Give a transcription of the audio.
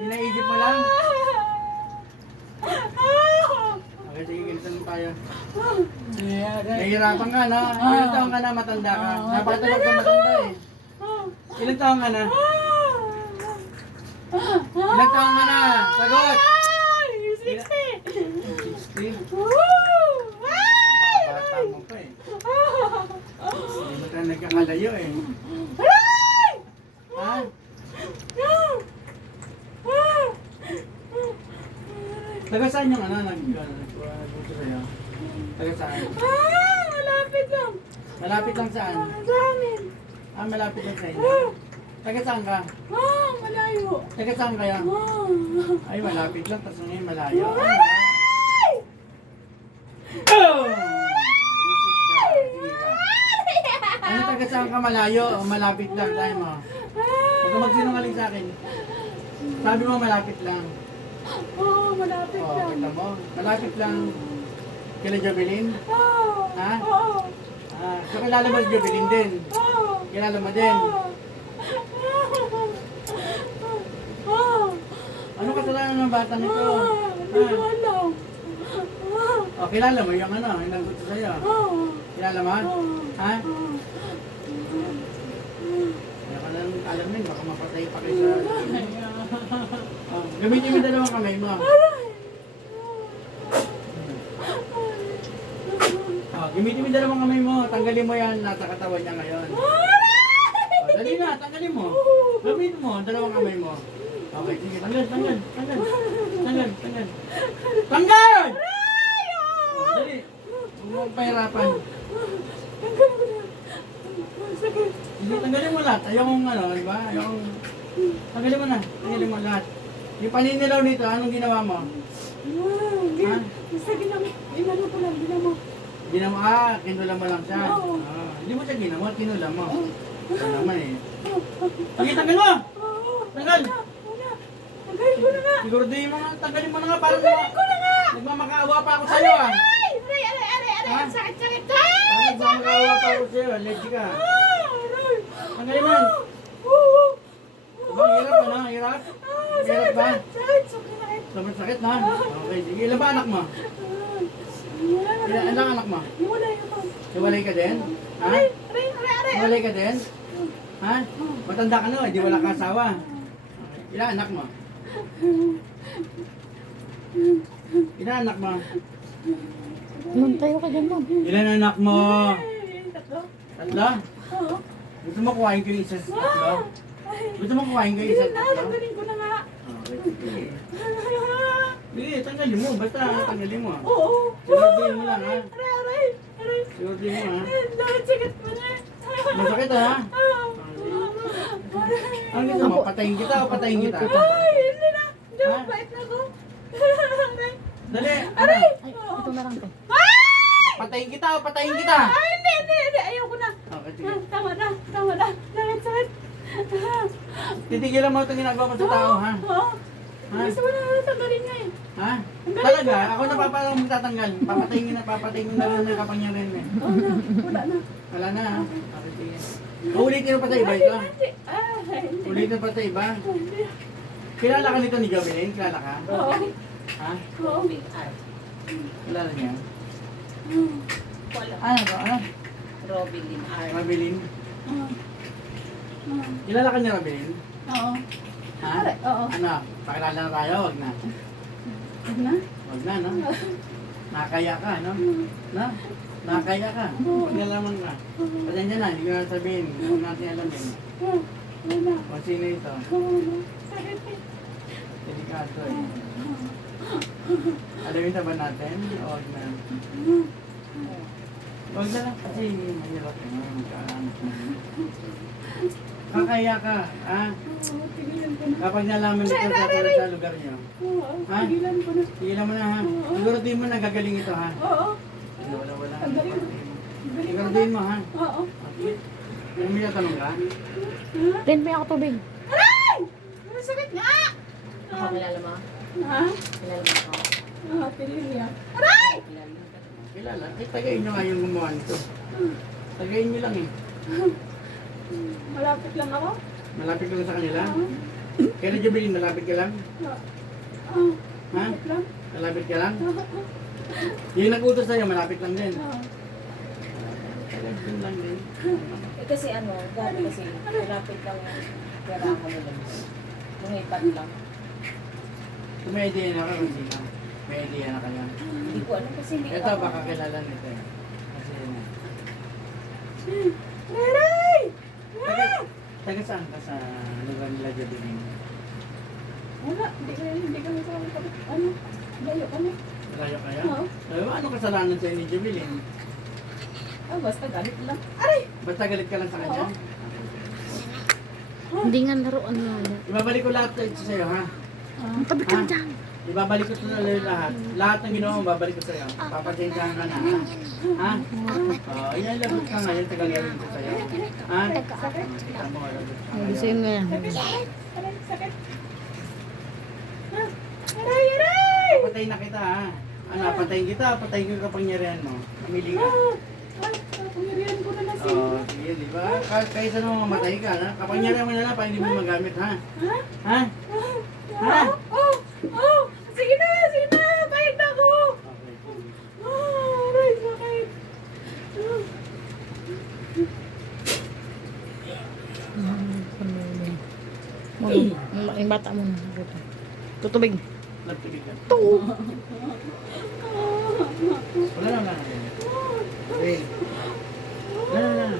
Inaisip mo lang. Okay, sige, ganito na tayo. Nahihirapan ka, no? Ilang taong ka na, matanda ka. Napakatulog ka matanda eh. Ilang taong ka na? Ilang taong ka na? Sagot! 60. 60? Napakabata mo pa eh. Hindi mo tayo nagkakalayo eh. Ha? Taga saan yung nag-gusto sa'yo? Taga saan? Malapit lang. Malapit lang saan? Sa amin. Malapit lang sa inyo. Taga saan ka? Malayo. Taga saan kaya? Ay, malapit lang, tapos ngayon malayo. Ano taga saan ka malayo o malapit lang tayo mo? Huwag ka magsinungaling sa akin. Sabi mo malapit lang. Malapit Oo, lang. kita mo. Malapit lang. Kila Jovelyn? Ha? So kilala mo si Jovelyn din? Kilala mo din? Ano kasalanan ng batang ito? Hindi ko alam. Kilala mo yung yung naggusto sa'yo? Kilala mo? Ha? Kaya ka lang alamin, baka mapatay pa kayo sa... Gamitin mo yung dalawang kamay mo. Gamitin mo yung dalawang kamay mo. Tanggalin mo yan, nasa katawan niya ngayon. Dali na, tanggalin mo. Gamitin mo, dalawang kamay mo. Okay, sige, tanggal. Tanggal! Dali. Huwag mo pahirapan. Sige, tanggalin mo lahat. Ayaw kong di ba? Ayaw kong... Tanggalin mo lahat. Yung paninilaw nito, anong ginawa mo? Ha? Basta ginano ko lang, ginamo. Ginamo, kinula mo lang siya. Hindi mo siya ginamo, kinula mo. Ito naman eh. Sige, tanggal mo! Tanggal! Tanggalin ko na nga! Siguro din mo nga, tanggalin mo na nga. Parang Tanggalin ko na nga! nagmamakaawa pa ako sa'yo ah. Aray! Sakit! Parang nagmamakaawa pa ako sa'yo, allergic ka. Tanggalin mo yan. Diba, hirap ano? Hirap? Hirap ba? Sobrang sakit na? Okay, sige. Ilan ba anak mo? Ilan anak mo? Iwalay ka din? Ha? Iwalay ka din? Ha? Matanda ka na, hindi wala ka asawa. Ilan anak mo? Ilan anak mo? Ma'am, tayo ka dyan, ma'am. Ilan anak mo? Tatlo? Tatlo? Gusto mo kuhain ko yung isa sa tatlo? Gusto mo kuhain ko yung isa sa tatlo? Tanggalin ko na nga. Okay, sige. Sige, tanggalin mo. Basta tanggalin mo. Oo. Siguraduhin mo lang ha. Aray! Siguraduhin mo ha. Dahil sakit mo na. Masakit ha? Ang gusto mo? Patayin kita o patayin kita? Ay, hindi na. Hindi Ha? mabait na ako. Dali! Aray! Ay, ito na lang to. Patayin kita o patayin kita? Ay, hindi. Ayoko na. Okay, sige. Tama na. Sakit. Titigilan mo itong ginagawa mo sa tao ha? Oo. Ha? Gusto ko na tanggalin nga eh. Ha? Talaga? Ako na papalang magtatanggal. Papatayin ko na lang ng kapangyarihan mo. Oo na. Wala na. Wala na ha? Okay, sige. Ulitin mo pa sa iba ito? Hindi. Ulitin pa sa iba? Hindi. Kilala ka nito ni Jovelyn? Kilala ka? Oo. Ha? Oo. Kilala niya? Wala. Ano? Robilin R. Mabilin? Kilala ka niya Mabilin? Oo. Ha? Oo. Ano? Pakilala na tayo? Wag na. Huwag na. Wag na, no? Nakakaya ka, no? No? Nakakaya ka. Pag nalaman ka. Pasensya na, hindi ko na sabihin. Huwag natin alamin. Wala. Kung sino ito. Sakit eh. Delikado eh. Alamin na ba natin? O wag na? Wag na lang kasi mahirap eh. Magkaanak na. Kakaya ka, ha? Oo, tigilan ko na. Kapag nalaman ito sa lugar niyo. Oo, Ha? tigilan ko na. Tigilan mo na ha. Siguro din mo nagagaling ito ha. Oo. Wala. Ang galing. Siguro din mo ha. Oo. Okay. Ano may tatanong ka? Rin pa ako tubig. Aray! Ang sakit nga! Ako kilala mo? Ha? Kilala mo ako? Oo, tigilan. Aray! Kilala mo? Kilala. Eh, tagayin nyo nga yung gumawa nito. Tagayin nyo lang eh. Malapit lang ako. Malapit lang sa kanila. Oo. Kaya na Jubilin, malapit ka lang? Ah, Ha? wait lang. Malapit ka lang? Ah, Yung nag-utos sa'yo, malapit lang din. ah. Malapit lang din. Eh kasi ano, dati kasi malapit lang yung kailangan mo nila. Lumipat lang. Kung may idea na ka, hindi na. May idea na kaya. Hindi ko alam kasi hindi ko Ito, baka kilala nito eh. Kasi yun eh. Aray! Taga saan ka sa lugar nila Jubilin? Wala, hindi kami sa ano, layo kami. Layo kaya? Oo. Ano kasalanan sa'yo ni Jubilin? Ah, basta galit lang. Aray! Basta galit ka lang sa kanya? Hindi nga laruan nga yan. Ibabalik ko lahat ito sa'yo, ha? Ah, Tabi ka Ha? dyan. Ibabalik ko ito na lahat. Lahat ng ginawa mo, babalik ko sa'yo. Papatensyahan ka na, ha? Ha? Oo, yan, labot ka ngayon. Tagal gawin ko sa'yo. Ha? Kita mo, labot ka ngayon. Gusto nga yan. aray, sakit. Ah, aray, aray! Patay na kita, ha? Ano, patayin kita, patayin ko yung kapangyarihan mo. Namili ka. Ay, kapangyarihan ko na nasing. Oo, sige, di ba? Kaysa naman mamatay ka, ha? Kapangyarihan mo na lang para hindi mo magamit, ha? Ha? Ha? Ha? Oh! Oh! Sige na! Sige na! Payag na ako! Okay. Ah, aray, sakit. Ah. Yung bata mo na. Tutubig. Nagtibig ka. To. Wala na, wala na. Wait. Wala na, wala na.